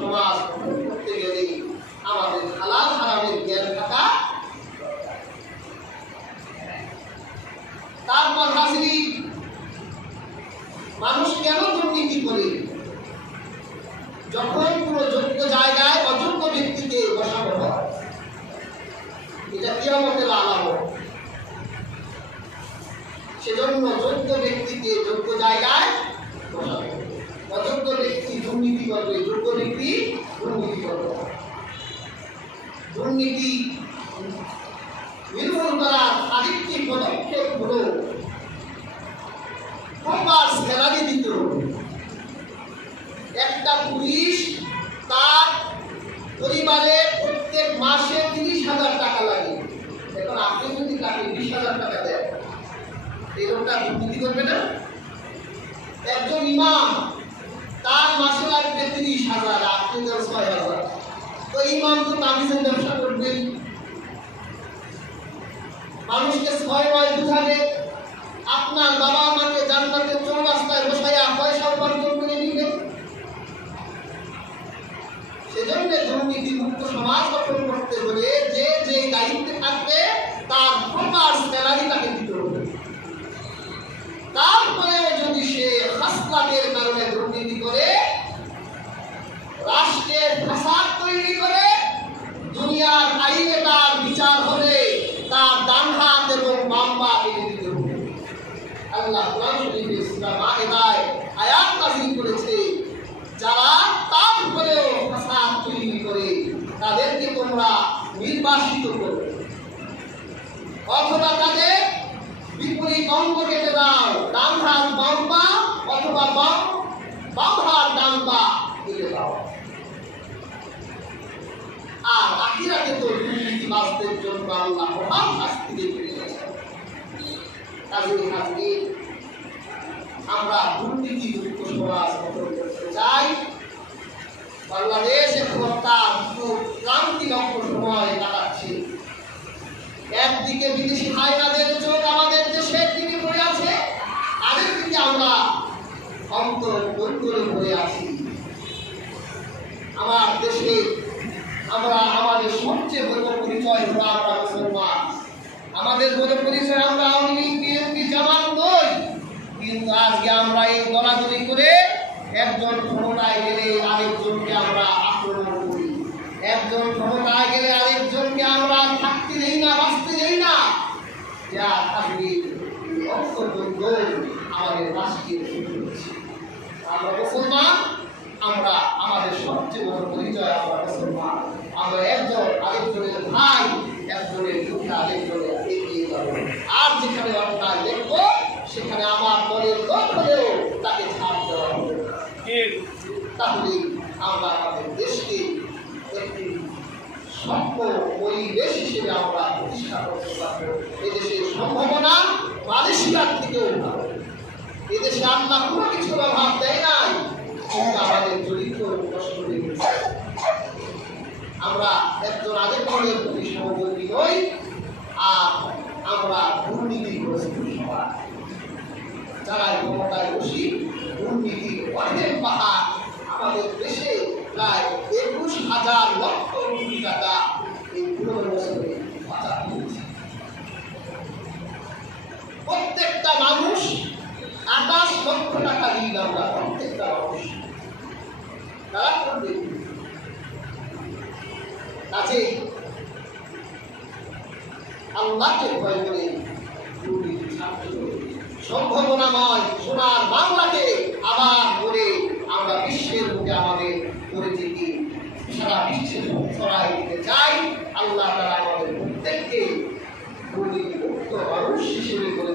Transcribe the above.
সমাজ গঠন করতে গেলে আমাদের হালাল হারামের জ্ঞান থাকা তারপর মানুষ কেন দুর্নীতি করে যখন কোনো যোগ্য জায়গায় অযোগ্য ব্যক্তিকে বসানো হয় এটা কিয়ামতের আলামত সেজন্য যোগ্য ব্যক্তিকে যোগ্য জায়গায় বসানো হবে। অযোগ্য ব্যক্তি দুর্নীতি করবে ব্যক্তি দুর্নীতি করবে দুর্নীতি নির্মূল করার আরেকটি পদক্ষেপ হল প্রপার স্যালারি দিতে। একটা পুলিশ তার পরিবারের প্রত্যেক মাসে তিরিশ হাজার টাকা লাগে। এখন আপনি যদি তাকে বিশ হাজার টাকা দেন, এই লোকটা দুর্নীতি করবে না। একজন ইমাম তিরিশ হাজার আপনি দেন ছয় হাজার। তো ইমাম তো তাবিজের ব্যবসা করবেন। মানুষকে ছয় মাস বুঝাবে আপনার বাবা মাকে জান্নাতে চোর রাস্তায় বসাইয়া পয়সা উপার্জন করে নিবে সেজন্য দুর্নীতি মুক্ত সমাজ গঠন করতে হলে যে যে দায়িত্বে থাকবে তার প্রকার স্যালারি তাকে দিতে হবে তারপরে যদি সে হাসলাতের কারণে দুর্নীতি করে রাষ্ট্রের ফাসাদ তৈরি করে দুনিয়ার আইনে তার বিচার হবে তার ডান হাত এবং বাম পা কেটে দিতে হবে আল্লাহ কোরআন শরীফে সূরা মাইদায় আয়াত নাযিল করেছে। যারা তার উপরেও ফাসাদ তৈরি করে, তাদেরকে তোমরা নির্বাসিত করো। অথবা তাদের বিপরীত অঙ্গ কেটে দাও ডান হাত বাম পা অথবা বাম বাম হাত ডান পা কেটে দাও। আর আখিরাতে তো দুর্নীতিবাজদের জন্য আল্লাহ শাস্তি দিয়ে ফিরেছে কাজী হাজরি আমরা দুর্নীতি মুক্ত সমাজ করতে চাই। বাংলাদেশ এখন তার ক্রান্তি লক্ষ্য সময় কাটাচ্ছে। একদিকে বিদেশি হায়নাদের চোখ আমাদের দেশের দিকে পড়ে আছে আরেকদিকে আমরা অন্তর অন্তরে পড়ে আছি। আমার দেশে আমরা আমাদের সবচেয়ে বড় পরিচয় আমরা মুসলমান। আমাদের বড় পরিচয় আমরা আওয়ামী দলাদলি করে একজন ক্ষমতায় গেলে আরেকজনকে আমরা আক্রমণ করি একজন ক্ষমতায় গেলে আরেকজনকে আমরা থাকতে দেই না, বাঁচতে দেই না যা থাকবে অক্ষরবন্ধ আমাদের রাষ্ট্রীয়। আমরা মুসলমান, আমরা আমাদের সবচেয়ে বড় পরিচয় আমরা হিসেবে আমরা প্রতিষ্ঠা করতে পারব। এদেশের সম্ভাবনা মালয়েশিয়ার থেকেও এদেশে আল্লাহ কোনো কিছুর অভাব দেয় নাই আমাদের নষ্ট আমরা একজন আরেকজনের প্রতি সমবর্তী নই, আর আমরা দুর্নীতিগ্রস্ত সমাজ। যারা ক্ষমতায় বসি, দুর্নীতি অনেক পাহাড় আমাদের দেশে প্রায় একুশ হাজার লক্ষ কোটি টাকা এই পনেরো বছরে পাচার হয়েছে প্রত্যেকটা মানুষ আঠাশ লক্ষ টাকা ঋণ আমরা প্রত্যেকটা মানুষ তারা করবে কাজে আল্লাহকে ভয় করে। সম্ভাবনাময় সোনার বাংলাকে আবার করে আমরা বিশ্বের বুকে আমাদের পরিচিতি সারা বিশ্বে ছড়াই দিতে চাই আল্লাহ তারা আমাদের প্রত্যেককে মুক্ত মানুষ হিসেবে করে